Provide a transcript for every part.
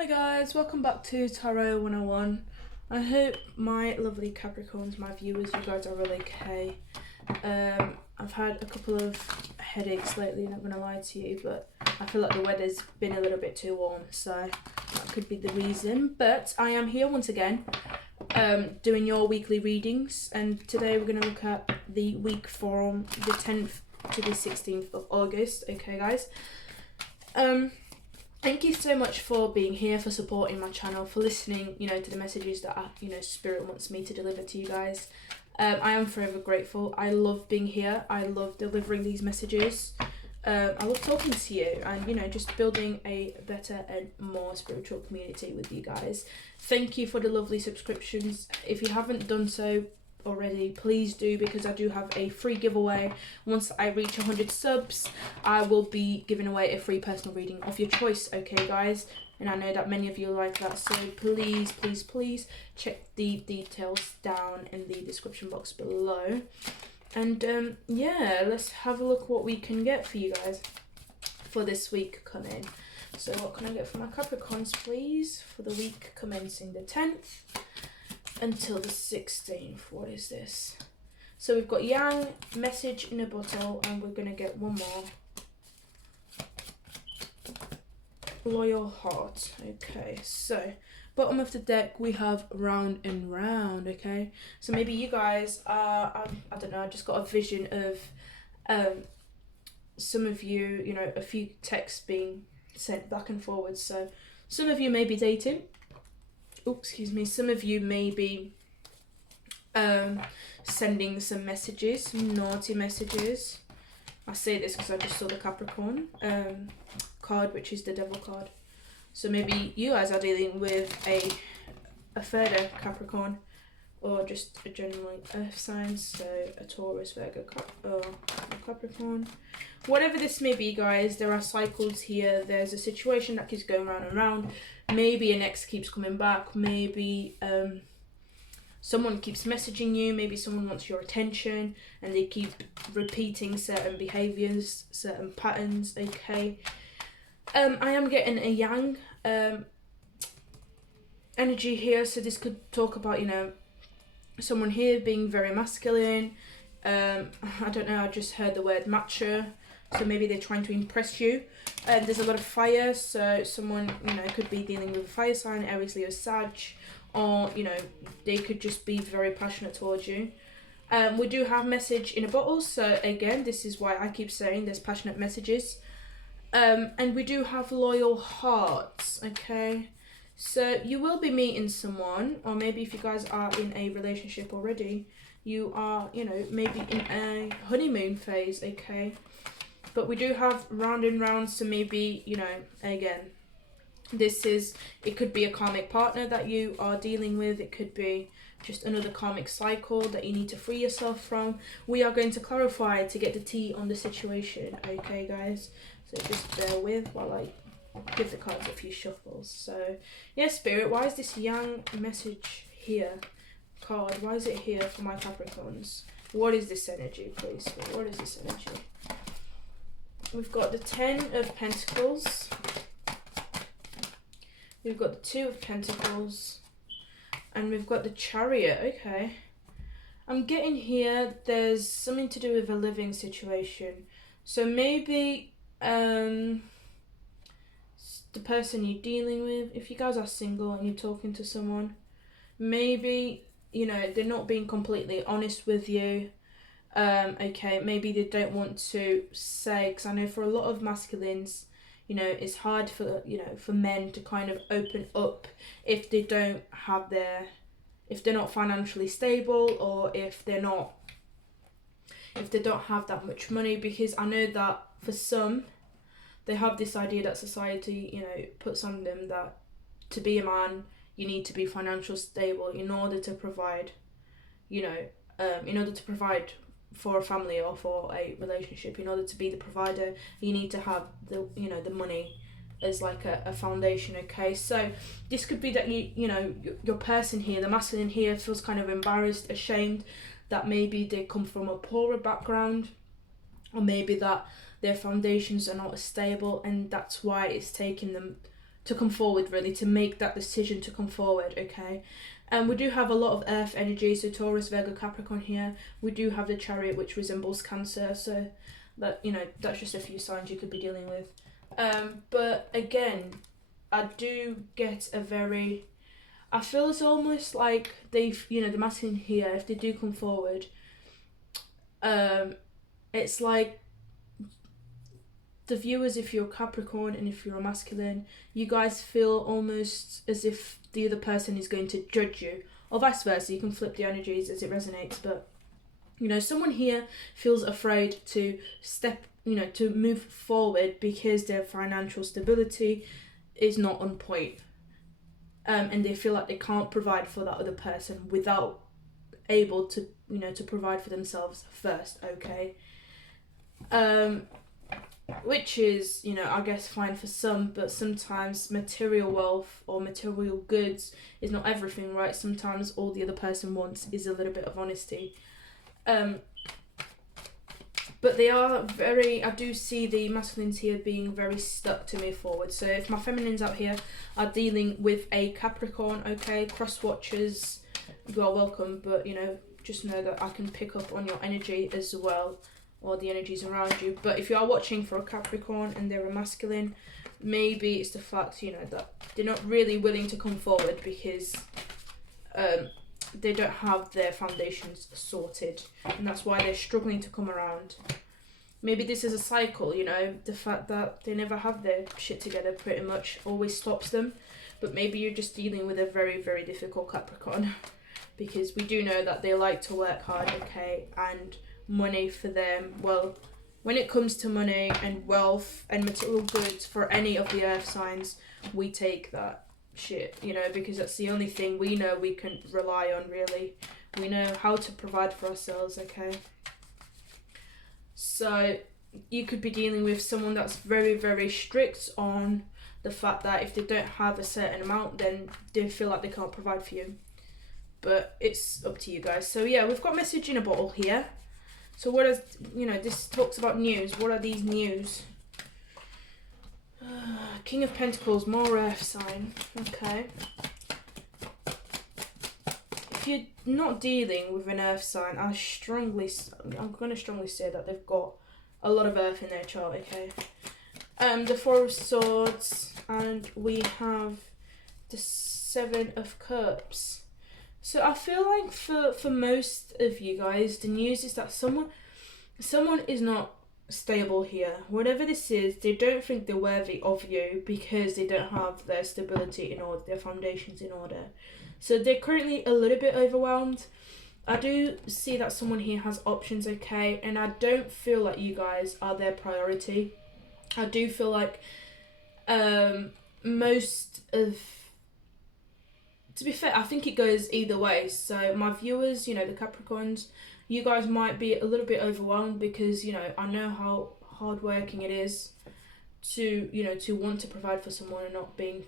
Hi guys, welcome back to Tarot 101. I hope my lovely Capricorns, my viewers, you guys are all okay. I've had a couple of headaches lately, not gonna lie to you, but I feel like the weather's been a little bit too warm, so that could be the reason. But I am here once again, doing your weekly readings, and today we're gonna look at the week from the 10th to the 16th of August, okay guys? Thank you so much for being here, for supporting my channel, for listening, to the messages that, Spirit wants me to deliver to you guys. I am forever grateful. I love being here. I love delivering these messages. I love talking to you and, just building a better and more spiritual community with you guys. Thank you for the lovely subscriptions. If you haven't done so already, please do, because I do have a free giveaway. Once I reach 100 subs, I will be giving away a free personal reading of your choice, okay guys? And I know that many of you like that, so please check the details down in the description box below. And yeah, let's have a look what we can get for you guys for this week coming. So what can I get for my Capricorns, please, for the week commencing the 10th until the 16th? What is this? So we've got Yang, Message in a Bottle, and we're gonna get one more. Loyal Heart. Okay, so bottom of the deck we have Round and Round. Okay, so maybe you guys are, I don't know, I just got a vision of some of you, a few texts being sent back and forward. So some of you may be dating. Oh, excuse me. Some of you may be sending some messages, some naughty messages. I say this because I just saw the Capricorn card, which is the Devil card. So maybe you guys are dealing with a further Capricorn, or just a generally Earth sign, so a Taurus, Virgo, or a Capricorn. Whatever this may be, guys, there are cycles here. There's a situation that keeps going round and round. Maybe an ex keeps coming back. Maybe someone keeps messaging you. Maybe someone wants your attention and they keep repeating certain behaviors, certain patterns, okay? I am getting a Yang energy here, so this could talk about, someone here being very masculine. I don't know, I just heard the word macho, so maybe they're trying to impress you. There's a lot of fire, so someone, could be dealing with a fire sign, Aries, Leo, Sag, or, they could just be very passionate towards you. We do have Message in a Bottle, so again, this is why I keep saying there's passionate messages. And we do have Loyal Hearts, okay? So you will be meeting someone, or maybe if you guys are in a relationship already, you are, maybe in a honeymoon phase, okay? But we do have Round and Round, so maybe, again, it could be a karmic partner that you are dealing with. It could be just another karmic cycle that you need to free yourself from. We are going to clarify to get the tea on the situation, okay, guys? So just bear with while I give the cards a few shuffles. So, yeah, Spirit, why is this Yang message here card? Why is it here for my Capricorns? What is this energy, please? What is this energy? We've got the 10 of Pentacles. We've got the 2 of Pentacles. And we've got the Chariot. Okay. I'm getting here there's something to do with a living situation. So maybe the person you're dealing with, if you guys are single and you're talking to someone, maybe, they're not being completely honest with you. Okay, maybe they don't want to say, because I know for a lot of masculines, it's hard for, for men to kind of open up if they don't have if they're not financially stable, or if they don't have that much money, because I know that for some, they have this idea that society, puts on them that to be a man, you need to be financially stable in order to provide, for a family or for a relationship. In order to be the provider, you need to have the money as like a foundation, okay? So this could be that your person here, the masculine here, feels kind of embarrassed, ashamed that maybe they come from a poorer background, or maybe that their foundations are not as stable, and that's why it's taking them to come forward, really, to make that decision to come forward, okay? And we do have a lot of earth energy, so Taurus, Virgo, Capricorn here. We do have the Chariot, which resembles Cancer, so that, you know, that's just a few signs you could be dealing with. But again, I do get a very, I feel it's almost like they've, you know, the masculine here, if they do come forward, it's like the viewers, if you're Capricorn and if you're a masculine, you guys feel almost as if the other person is going to judge you, or vice versa. You can flip the energies as it resonates, but you know, someone here feels afraid to step, you know, to move forward because their financial stability is not on point, and they feel like they can't provide for that other person without able to, you know, to provide for themselves first, okay? Which is, you know, I guess fine for some, but sometimes material wealth or material goods is not everything, right? Sometimes all the other person wants is a little bit of honesty. But they are very, I do see the masculines here being very stuck to move forward. So if my feminines out here are dealing with a Capricorn, okay, cross watchers, you are welcome, but you know, just know that I can pick up on your energy as well, or the energies around you. But if you are watching for a Capricorn and they're a masculine, maybe it's the fact, you know, that they're not really willing to come forward because they don't have their foundations sorted, and that's why they're struggling to come around. Maybe this is a cycle, you know, the fact that they never have their shit together pretty much always stops them. But maybe you're just dealing with a very, very difficult Capricorn, because we do know that they like to work hard, okay, and money for them, well, when it comes to money and wealth and material goods for any of the earth signs, we take that shit, you know, because that's the only thing we know we can rely on, really. We know how to provide for ourselves, okay? So you could be dealing with someone that's very, very strict on the fact that if they don't have a certain amount, then they feel like they can't provide for you. But it's up to you guys. So yeah, we've got message in a bottle here. So what is, you know, this talks about news. What are these news? King of Pentacles, more earth sign. Okay. If you're not dealing with an earth sign, I'm going to strongly say that they've got a lot of earth in their chart, okay? The Four of Swords, and we have the Seven of Cups. So I feel like for most of you guys, the news is that someone is not stable here. Whatever this is, they don't think they're worthy of you because they don't have their stability in order, their foundations in order. So they're currently a little bit overwhelmed. I do see that someone here has options, okay, and I don't feel like you guys are their priority. I do feel like most of, to be fair, I think it goes either way. So my viewers, you know, the Capricorns, you guys might be a little bit overwhelmed because, you know, I know how hardworking it is to, you know, to want to provide for someone and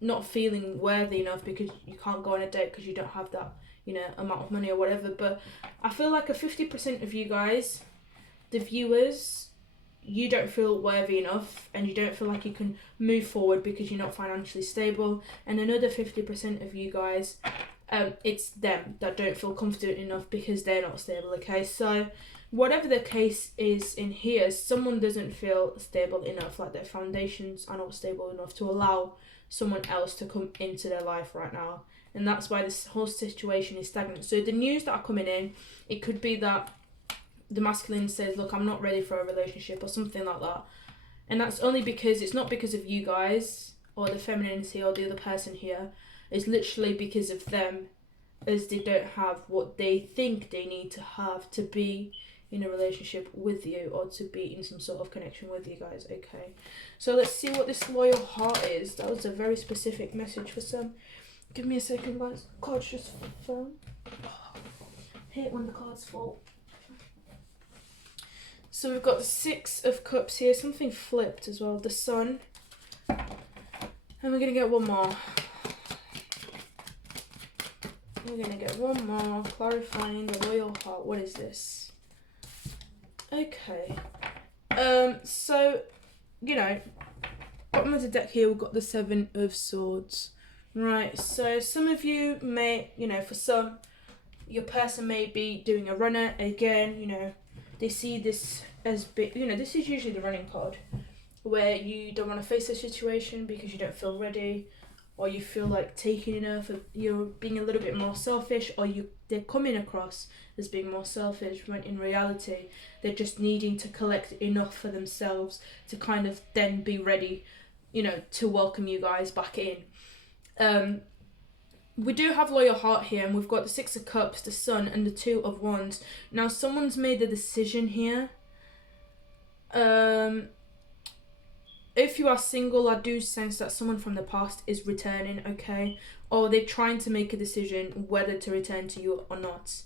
not feeling worthy enough because you can't go on a date because you don't have that, you know, amount of money or whatever. But I feel like a 50% of you guys, the viewers, you don't feel worthy enough and you don't feel like you can move forward because you're not financially stable. And another 50% of you guys, it's them that don't feel confident enough because they're not stable, okay? So whatever the case is in here, someone doesn't feel stable enough, like their foundations are not stable enough to allow someone else to come into their life right now. And that's why this whole situation is stagnant. So the news that are coming in, it could be that the masculine says, look, I'm not ready for a relationship or something like that. And that's only because it's not because of you guys or the feminines here or the other person here. It's literally because of them, as they don't have what they think they need to have to be in a relationship with you or to be in some sort of connection with you guys, okay? So let's see what this loyal heart is. That was a very specific message for some. Give me a second, guys. Cards just fell. Hate when the cards fall. So we've got the Six of Cups here. Something flipped as well. The Sun. And we're going to get one more. We're going to get one more. Clarifying the loyal heart. What is this? Okay. So, you know, got bottom of the deck here, we've got the Seven of Swords. Right, so some of you may, you know, for some, your person may be doing a runner. Again, you know, they see this as big, you know, this is usually the running card, where you don't want to face a situation because you don't feel ready, or you feel like taking enough, or you're being a little bit more selfish, or they're coming across as being more selfish when in reality they're just needing to collect enough for themselves to kind of then be ready, you know, to welcome you guys back in. We do have Loyal Heart here, and we've got the Six of Cups, the Sun, and the Two of Wands. Now, someone's made a decision here. If you are single, I do sense that someone from the past is returning, okay? Or they're trying to make a decision whether to return to you or not.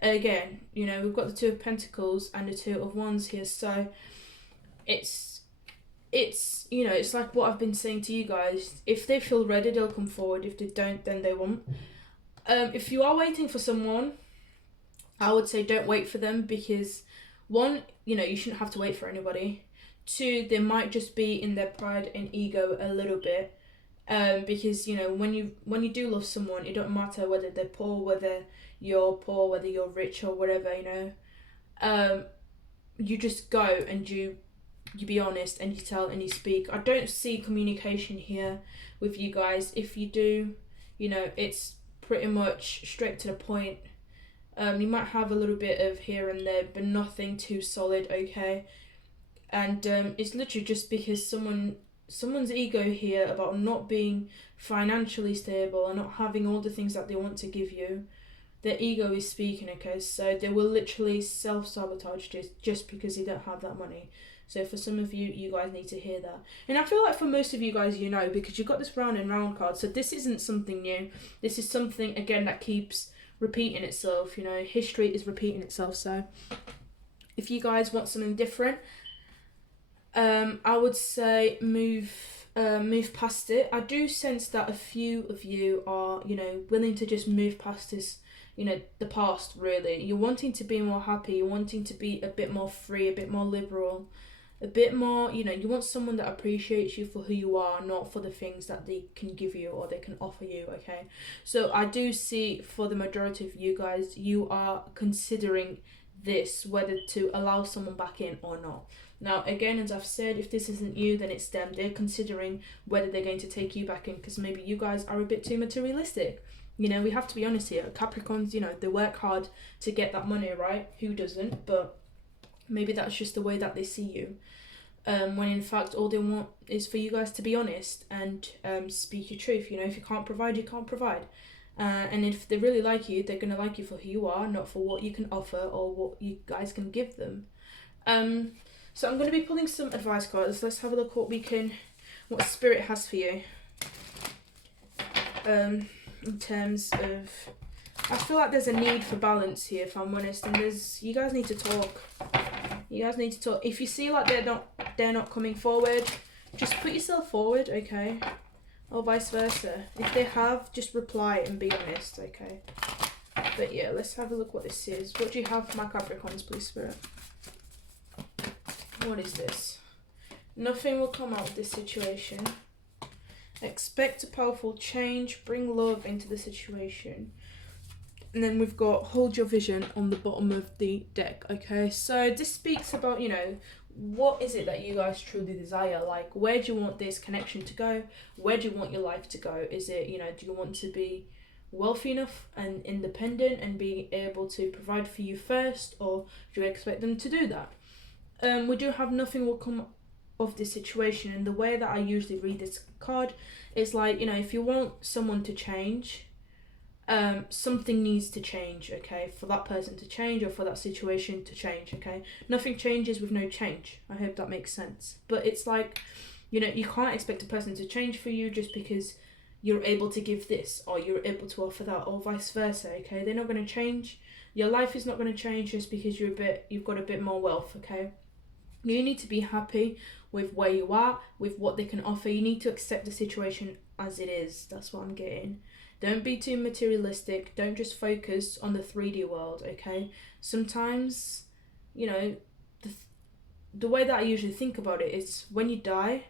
Again, you know, we've got the Two of Pentacles and the Two of Wands here, so it's you know, it's like what I've been saying to you guys. If they feel ready, they'll come forward. If they don't, then they won't. If you are waiting for someone, I would say don't wait for them, because one, you know, you shouldn't have to wait for anybody. Two, they might just be in their pride and ego a little bit, because, you know, when you do love someone, it don't matter whether they're poor, whether you're rich or whatever, you know. You just go and you be honest, and you tell and you speak. I don't see communication here with you guys. If you do, you know, it's pretty much straight to the point. You might have a little bit of here and there, but nothing too solid, okay? And it's literally just because someone's ego here about not being financially stable and not having all the things that they want to give you. Their ego is speaking, okay? So they will literally self-sabotage just because they don't have that money. So for some of you, you guys need to hear that. And I feel like for most of you guys, you know, because you've got this round and round card. So this isn't something new. This is something, again, that keeps repeating itself. You know, history is repeating itself. So if you guys want something different, I would say move past it. I do sense that a few of you are, you know, willing to just move past this, you know, the past, really. You're wanting to be more happy. You're wanting to be a bit more free, a bit more liberal, a bit more, you know, you want someone that appreciates you for who you are, not for the things that they can give you or they can offer you, okay? So I do see for the majority of you guys, you are considering this, whether to allow someone back in or not. Now, again, as I've said, if this isn't you, then it's them. They're considering whether they're going to take you back in, because maybe you guys are a bit too materialistic. You know, we have to be honest here. Capricorns, you know, they work hard to get that money, right? Who doesn't? But maybe that's just the way that they see you. When in fact, all they want is for you guys to be honest and speak your truth. You know, if you can't provide, you can't provide. And if they really like you, they're going to like you for who you are, not for what you can offer or what you guys can give them. So I'm going to be pulling some advice cards. Let's have a look what Spirit has for you. In terms of, I feel like there's a need for balance here, if I'm honest, and you guys need to talk. You guys need to talk. If you see like they're not coming forward, just put yourself forward, okay? Or vice versa. If they have, just reply and be honest, okay? But yeah, let's have a look what this is. What do you have for my Capricorns, please, Spirit? What is this? Nothing will come out of this situation. Expect a powerful change. Bring love into the situation. And then we've got hold your vision on the bottom of the deck, okay? So this speaks about, you know, what is it that you guys truly desire? Like, where do you want this connection to go? Where do you want your life to go? Is it, you know, do you want to be wealthy enough and independent and be able to provide for you first? Or do you expect them to do that? We do have nothing will come of this situation. And the way that I usually read this card is like, you know, if you want someone to change, something needs to change, okay, for that person to change or for that situation to change, okay? Nothing changes with no change. I hope that makes sense. But it's like, you know, you can't expect a person to change for you just because you're able to give this or you're able to offer that, or vice versa, okay? They're not going to change. Your life is not going to change just because you've got a bit more wealth, okay? You need to be happy with where you are, with what they can offer. You need to accept the situation as it is. That's what I'm getting. Don't be too materialistic. Don't just focus on the 3D world, okay? Sometimes, you know, the way that I usually think about it is when you die,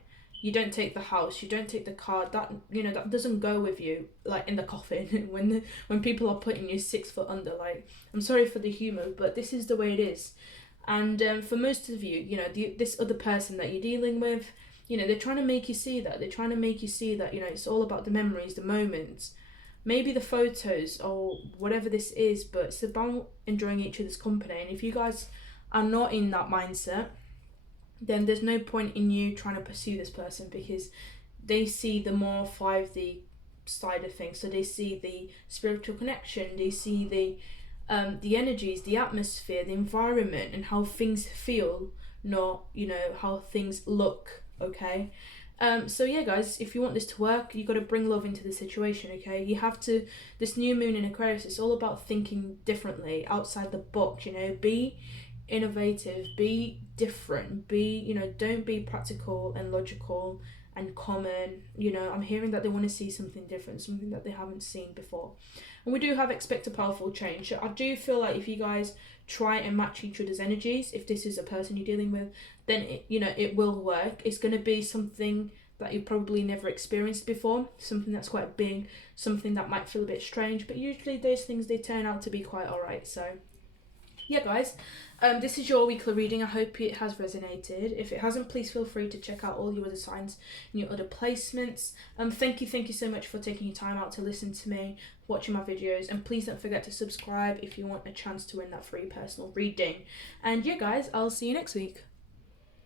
you don't take the house, you don't take the car. That, you know, that doesn't go with you, like in the coffin when people are putting you 6 foot under. Like, I'm sorry for the humour, but this is the way it is. And for most of you, you know, this other person that you're dealing with, you know, they're trying to make you see that. They're trying to make you see that, you know, it's all about the memories, the moments, maybe the photos or whatever this is, but it's about enjoying each other's company. And if you guys are not in that mindset, then there's no point in you trying to pursue this person, because they see the more 5D side of things. So they see the spiritual connection, they see the energies, the atmosphere, the environment, and how things feel, not, you know, how things look. Okay. So yeah, guys, if you want this to work, you got to bring love into the situation. Okay, you have to. This new moon in Aquarius, it's all about thinking differently, outside the box. You know, be innovative, be different, be, you know, don't be practical and logical and common. You know, I'm hearing that they want to see something different, something that they haven't seen before. And we do have expect a powerful change. So I do feel like if you guys try and match each other's energies, if this is a person you're dealing with, then it, you know, it will work. It's going to be something that you've probably never experienced before, something that's quite big, something that might feel a bit strange, but usually those things, they turn out to be quite alright. So yeah, guys, this is your weekly reading. I hope it has resonated. If it hasn't, please feel free to check out all your other signs and your other placements. Thank you so much for taking your time out to listen to me, watching my videos, and please don't forget to subscribe if you want a chance to win that free personal reading. And yeah, guys, I'll see you next week.